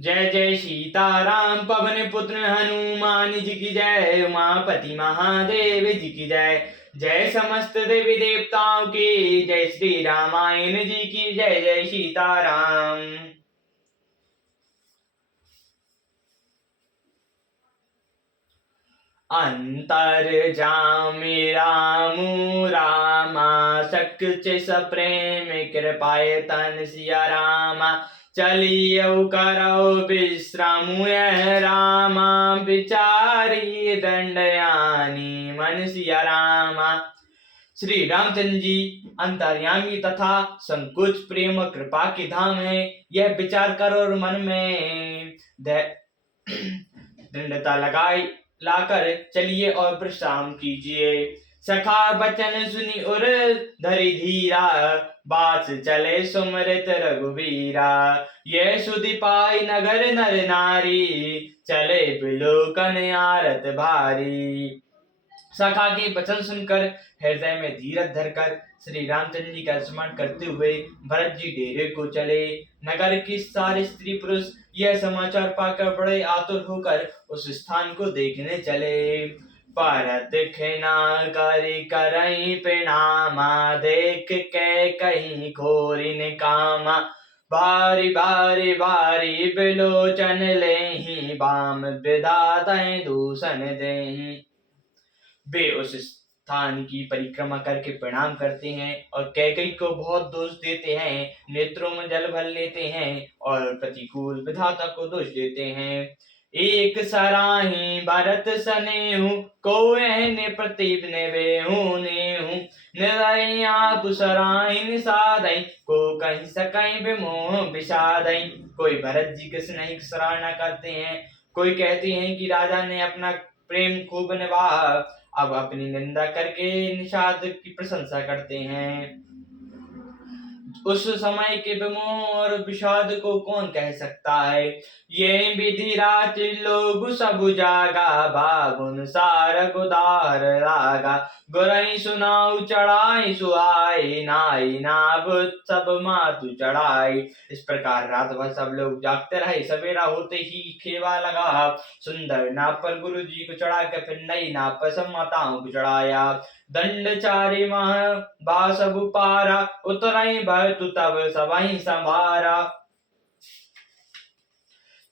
जय जय सीताराम पवन पुत्र हनुमान जी की जय। उमापति महादेव जी की जय। जय समस्त देवी देवताओं की जय। श्री रामायण जी की जय। जय सीताराम। अंतर्जामी रामू रामा सच सप्रेम कृपाय तन सिया रामा। चलियो करो विश्रामु रामा विचारी दंडयानी मन सिया रामा। श्री रामचंद्र जी अंतर्यामी तथा संकोच प्रेम कृपा की धाम है। यह विचार कर और मन में दृढ़ता लगाई लाकर चलिए और विश्राम कीजिए। सखा बचन सुनी उर धरि धीरा बास चले सुमरित रघुवीरा। ये सुधि पाई नगर नर नारी चले बिलोकन आरत भारी। सखा के वचन सुनकर हृदय में धीरज धरकर श्री रामचंद्र जी का स्मरण करते हुए भरत जी डेरे को चले। नगर के सारे स्त्री पुरुष यह समाचार पाकर बड़े आतुर होकर उस स्थान को देखने चले। भरत खेना करी करई प्रणामा देख के कहीं खोरिन कामा। बारी बारी बारी बिलोचन लेहि बाम विधातै दूषण देहि। वे उस स्थान की परिक्रमा करके प्रणाम करते हैं और कैकई को बहुत दोष देते हैं। नेत्रों में जल भर लेते हैं और प्रतिकूल विधाता को दोष देते हैं। एक सराही भरत सनेहु को एहने प्रतिप नेवेहु नेहु। निरय आप सराही निषादई को कहीं सकई विमोह विषादई। कोई भरत जी की स्नेह की सराहना करते हैं, कोई कहते हैं कि राजा ने अपना प्रेम खूब निभाया, अब अपनी निंदा करके निषाद की प्रशंसा करते हैं। उस समय के विमोह और विषाद को कौन कह सकता है। ये विधि रात लोग सब जागा बाबुन सार गुदार रागा। गुरई सुनाऊ चढ़ाई सुहाई नाई नाब सब मातु चढ़ाई। इस प्रकार रात भर सब लोग जागते रहे। सवेरा होते ही खेवा लगा। सुंदर नाव पर गुरु जी को चढ़ा कर फिर नई नाव पर सब माताओं को चढ़ाया। दंड चारि माह बासब पारा उतरई भरतु तब सबहि संभारा।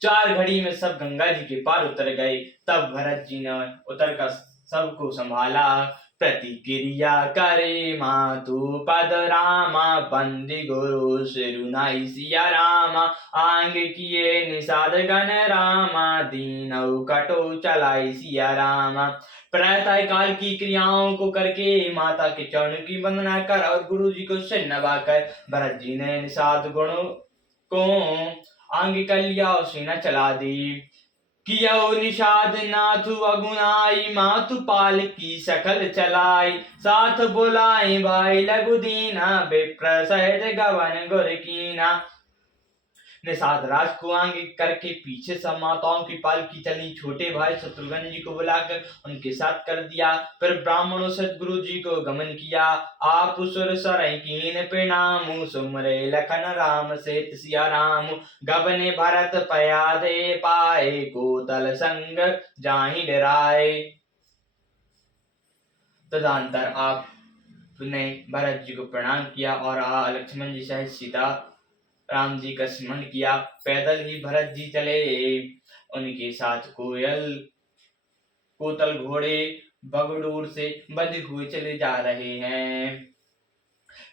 4 घड़ी में सब गंगा जी के पार उतर गए। तब भरत जी ने उतर कर सबको संभाला। प्रतिक्रिया करे मातु पद रामा बंदी गुरु सिरुनाई सिया रामा। आंग किए निषाद गण रामा दीनऊ कटो चलाई सिया रामा। प्रातः काल की क्रियाओं को करके माता के चरण की वंदना कर और गुरु जी को सिर नवाकर भरत जी ने निषाद गुणों को आंग कर लिया और सेना चला दी। कियो निषाद नाथु अगुनाई मातु पाल की सकल चलाई। साथ बुलाए भाई लघु दीना विप्र सहज गवन गुर कीना। निषाद राज को आगे करके पीछे सब माताओं की पालकी चली। छोटे भाई शत्रुघ्न जी को बुलाकर उनके साथ कर दिया। फिर ब्राह्मणों से गुरु जी को गमन किया। आप सुर सरय कीन प्रणाम सुमरे लखन राम सेत सिया राम। गबने भरत पया दे पाए कोतल संग जाहि डराए। तदंतर आपने भरत जी को प्रणाम किया और लक्ष्मण जी सहित सीता राम जी का स्मरण किया। पैदल ही भरत जी चले। उनके साथ कोतल घोड़े बगडोर से बंधे हुए चले जा रहे हैं।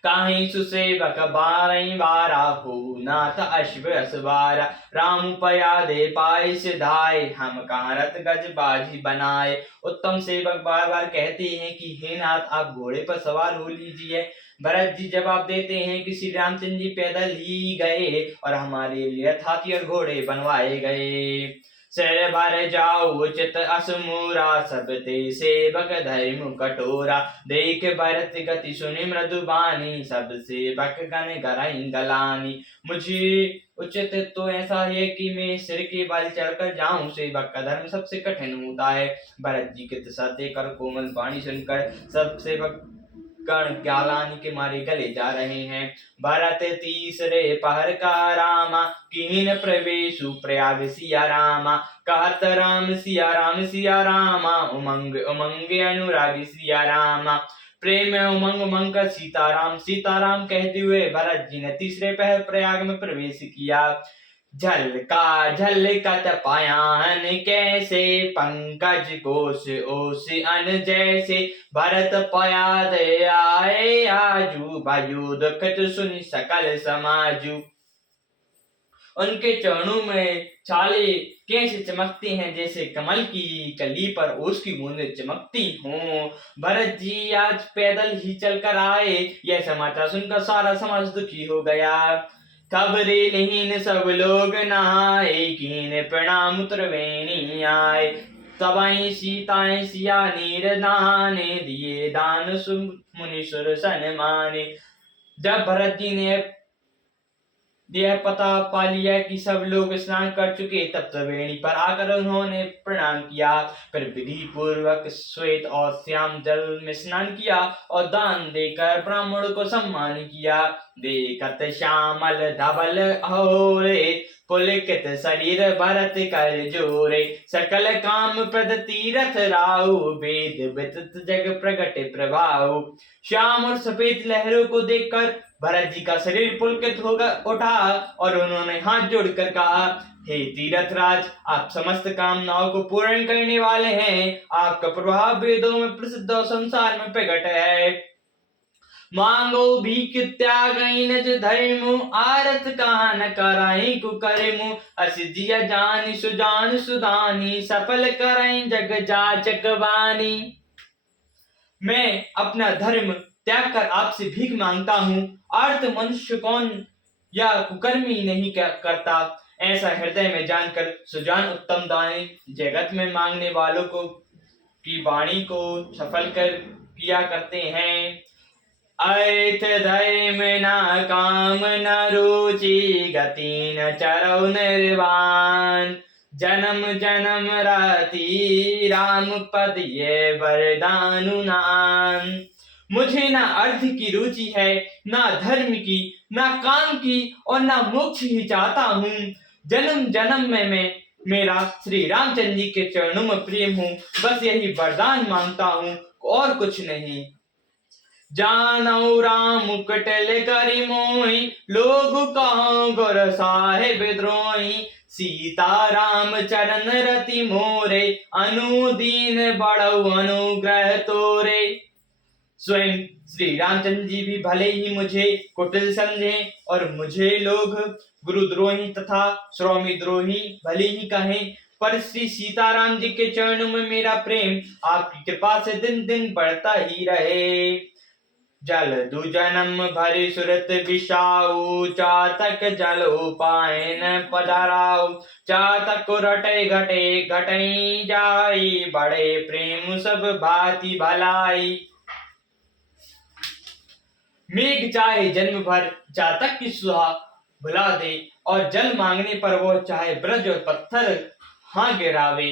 काहीं सुसेवक बारई बारा हो नाथ अश्व असवारा। राम पया दे पाए सिधाए हम कहाँ रथ गज बाजी बनाए। उत्तम सेवक बार बार कहते हैं कि हे नाथ आप घोड़े पर सवार हो लीजिए। भरत जी जवाब देते हैं कि श्री रामचंद्र जी पैदल ही गए और हमारे लिए हाथी और घोड़े बनवाए गए। शर भर जाओ उचित असमूरा सब ते सेवक धर्म कटोरा। देख भरत गति सुनि मृदुबानी सब सेवक गण गरई गलानी। मुझे उचित तो ऐसा है कि मैं सिर के बल चढ़कर जाऊं। सेवक का धर्म सबसे कठिन होता है। भरत जी के दिशा देकर कोमल वाणी सुनकर सब सेवक कर्ण ग्लानि के मारे गले जा रहे हैं। भरत तीसरे पहर का रामा, कीन प्रवेशु प्रयाग सिया रामा। कहत राम सिया राम सिया रामा, उमंग उमंग अनुराग सिया रामा। प्रेम उमंग उमंग कर सीताराम सीताराम कहते हुए भरत जी ने तीसरे पहर प्रयाग में प्रवेश किया। झलकत पायान कैसे, पंकज कोश ओस अन जैसे। भरत पयाद आए आजू, बाजू दुखत सुन सकल समाजू। उनके चरणों में छाले कैसे चमकते हैं, जैसे कमल की कली पर ओस की बूंदें चमकती हों। भरत जी आज पैदल ही चलकर आए, यह समाचार सुनकर सारा समाज दुखी हो गया। खबरे लीन सब लोग नहाए, कीन प्रणाम उत्तरवेणी आए। तबाई सीताएं सिया नीर नहाने, दिए दान मुनि सुर सन्माने। जब भरत जी ने यह पता पा लिया कि सब लोग स्नान कर चुके, तब त्रिवेणी पर आकर उन्होंने प्रणाम किया। फिर विधि पूर्वक श्वेत और श्याम जल में स्नान किया और दान देकर ब्राह्मणों को सम्मान किया। देखत श्यामल धवल होरे, पुलकित शरीर भरत कर जोरे। सकल काम प्रद तीरथ राहु, वेद विदित जग प्रगट प्रभाव। श्याम और सफेद लहरों को देखकर भरत जी का शरीर पुलकित होकर उठा और उन्होंने हाथ जोड़कर कहा, हे तीर्थराज, आप समस्त कामनाओं को पूर्ण करने वाले हैं। आपका प्रभाव वेदों में प्रसिद्ध और संसार में प्रकट है। मांगो भीख त्याग निज धर्म, आरत कान कराई कुकर्म। अस जिया जानी सुजान सुदानी, सफल कराई जग जाचक वाणी। मैं अपना धर्म त्याग कर आपसे भीख मांगता हूँ। अर्थ मनुष्य कौन या कुकर्मी नहीं करता, ऐसा हृदय में जानकर सुजान उत्तम दानी जगत में मांगने वालों को की वाणी को सफल कर किया करते हैं। अर्थ धर्म न काम न रुचि, गति न चरौ निर्वाण। जन्म जन्म राति राम पद ये वरदानु नाम। मुझे ना अर्थ की रुचि है, ना धर्म की, ना काम की और ना मोक्ष ही चाहता हूँ। जन्म जन्म में मैं मेरा श्री रामचंद्र जी के चरणों में प्रेम हूँ, बस यही वरदान मांगता हूँ और कुछ नहीं। जानौ राम कटल करि मोहि, लोग कहो गुर साहिब द्रोही। सीता राम चरण रति मोरे, अनुदीन बड़ौ अनुग्रह तोरे। स्वयं श्री रामचंद्र जी भी भले ही मुझे कुटिल समझें और मुझे लोग गुरुद्रोही तथा स्वामी द्रोही भले ही कहें, पर श्री सीताराम जी के चरणों में मेरा प्रेम आपकी कृपा से दिन दिन बढ़ता ही रहे। जल दुजन्म भरि सुरत बिसाऊ, चातक जलो पायन पधराऊ। चातक रटे घटे घटई जाई, बड़े प्रेम सब भांति भलाई। मेघ चाहे जन्म भर चातक की सुहा भुला दे, और जल मांगने पर वो चाहे ब्रज और पत्थर हाँ गिरावे,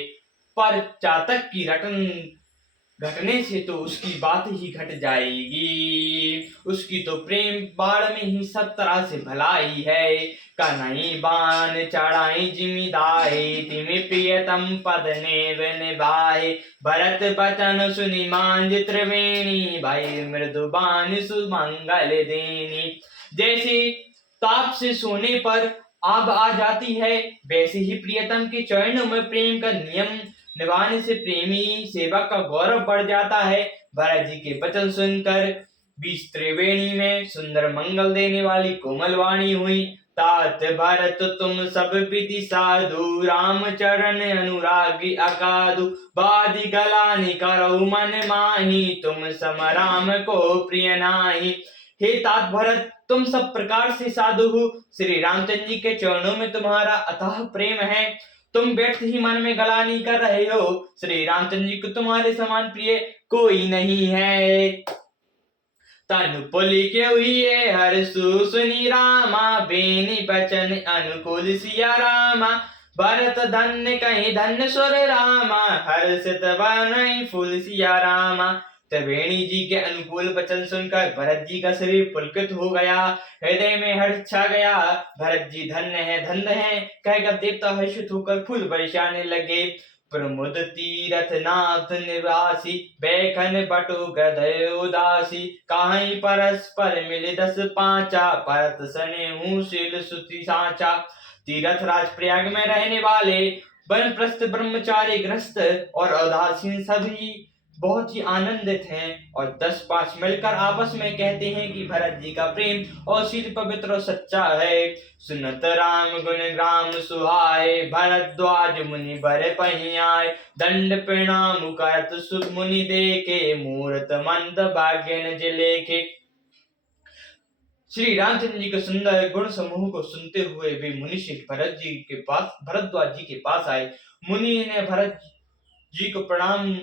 पर चातक की रटन घटने से तो उसकी बात ही घट जाएगी। उसकी तो प्रेम बाढ़ में ही सब तरह से भलाई है। कन्हई बाण चढ़ाई जिमिदाई, तिमि प्रियतम पद ने निभाए। भरत बचन सुनि मांझ त्रिवेणी, भाई मृदु बाण सुमंगल देनी। जैसे ताप से सोने पर आग आ जाती है, वैसे ही प्रियतम के चरणों में प्रेम का नियम निभाने से प्रेमी सेवक का गौरव बढ़ जाता है। भरत जी के वचन सुनकर बीच त्रिवेणी में सुंदर मंगल देने वाली कोमल वाणी हुई। तात भरत तुम सब विधि साधु, राम चरण अनुरागी अकादु। बादि गलानि करौ मन माही, तुम सम राम को प्रिय नाही। हे तात भरत, तुम सब प्रकार से साधु हो। श्री रामचंद्र जी के चरणों में तुम्हारा अथाह प्रेम है। तुम बैठते ही मन में गलानी कर रहे हो। श्री रामचंद्र जी को तुम्हारे समान प्रिय कोई नहीं है। तनु पुलिके हुए हर्षु सुनि रामा, बेनी बचन अनुकूल सिया रामा। भरत धन्य कहीं धन्य सुर रामा, हर्षित वरनै फूल सिया रामा। त्रिवेणी जी के अनुकूल वचन सुनकर भरत जी का शरीर पुलकित हो गया, हृदय में हर्ष छा गया। भरत जी धन्य है कहकर देवता हर्षित होकर फूल बरसाने लगे। प्रमुद तीरथ नाथ निवासी, बैखन बटु गदय उदासी, काहीं परस्पर मिले 10-5, परत सने हूँ शील सुति साचा। तीरथ राज प्रयाग में रहने वाले वानप्रस्थ ब्रह्मचारी ग्रस्त और उदासीन सभी बहुत ही आनंदित हैं और 10-5 मिलकर आपस में कहते हैं कि भरत जी का प्रेम और शील पवित्र और सच्चा है। सुनत राम गुण ग्राम सुहाए, भरद्वाज मुनि बर पही आए, दंड प्रणाम करत सुख मुनि देखे, मूरत मंद भाग्य निज लेखे। श्री रामचंद्र जी के सुंदर गुण समूह को सुनते हुए वे मुनिश्रेष्ठ भरद्वाज जी के पास आए। मुनि ने भरत जी को प्रणाम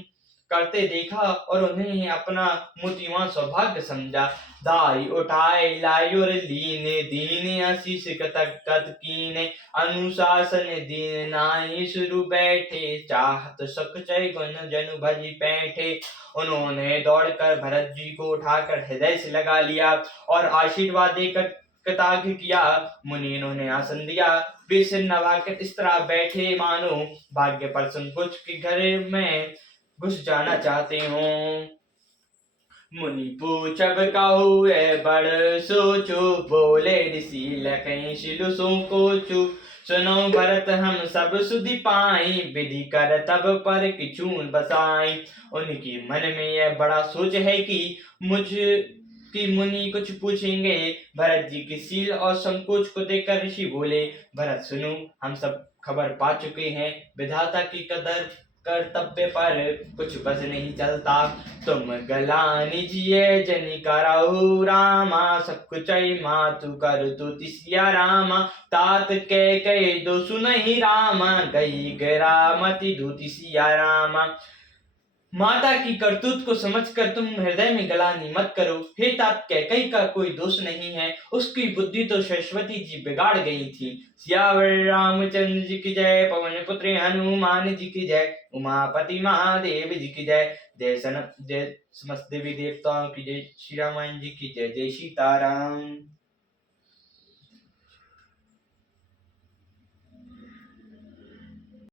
करते देखा और उन्हें अपना मोतीवान सौभाग्य समझा। दाई उठाए लायोर लीने, दीने आशीष कत कीने, अनुशासन दीन नाई शुरु बैठे, चाहत सख चय गुण जनु भजी बैठे। उन्होंने दौड़कर भरत जी को उठाकर हृदय से लगा लिया और आशीर्वाद देकर कृतार्थ किया। मुनि इन्होंने आसन दिया, वे सिर नवाकर इस तरह बैठे मानो भाग्य पर संकोच के घर में घुस जाना चाहते हो। मुनि पूछब कहु ए बड़ सोचो, बोले ऋषि लखई शिलु सो कोचु। सुनो भरत हम सब सुधि पाई, विधि कर तब पर किछु बसाई। उनके मन में यह बड़ा सोच है कि मुझ कि मुनि कुछ पूछेंगे। भरत जी के शील और संकोच को देखकर ऋषि बोले, भरत सुनो, हम सब खबर पा चुके हैं, विधाता की कदर कर्तव्य पर कुछ बस नहीं चलता। तुम गलानी जिये जनि करहु रामा, सब कुछ मातु कर तु तिसिया रामा। तात कह दो सुनहि रामा, गई गिरामति दूति सिया रामा। माता की करतूत को समझकर तुम हृदय में गलानी मत करो। हे तात कैकई का कोई दोष नहीं है, उसकी बुद्धि तो सरस्वती जी बिगाड़ गई थी। सियावर रामचंद्र जी की जय, पवन पुत्र हनुमान जी की जय, उमापति महादेव जी की जय, जय समस्त देवी देवताओं की जय, श्री रामायण जी की जय। जय सीताराम।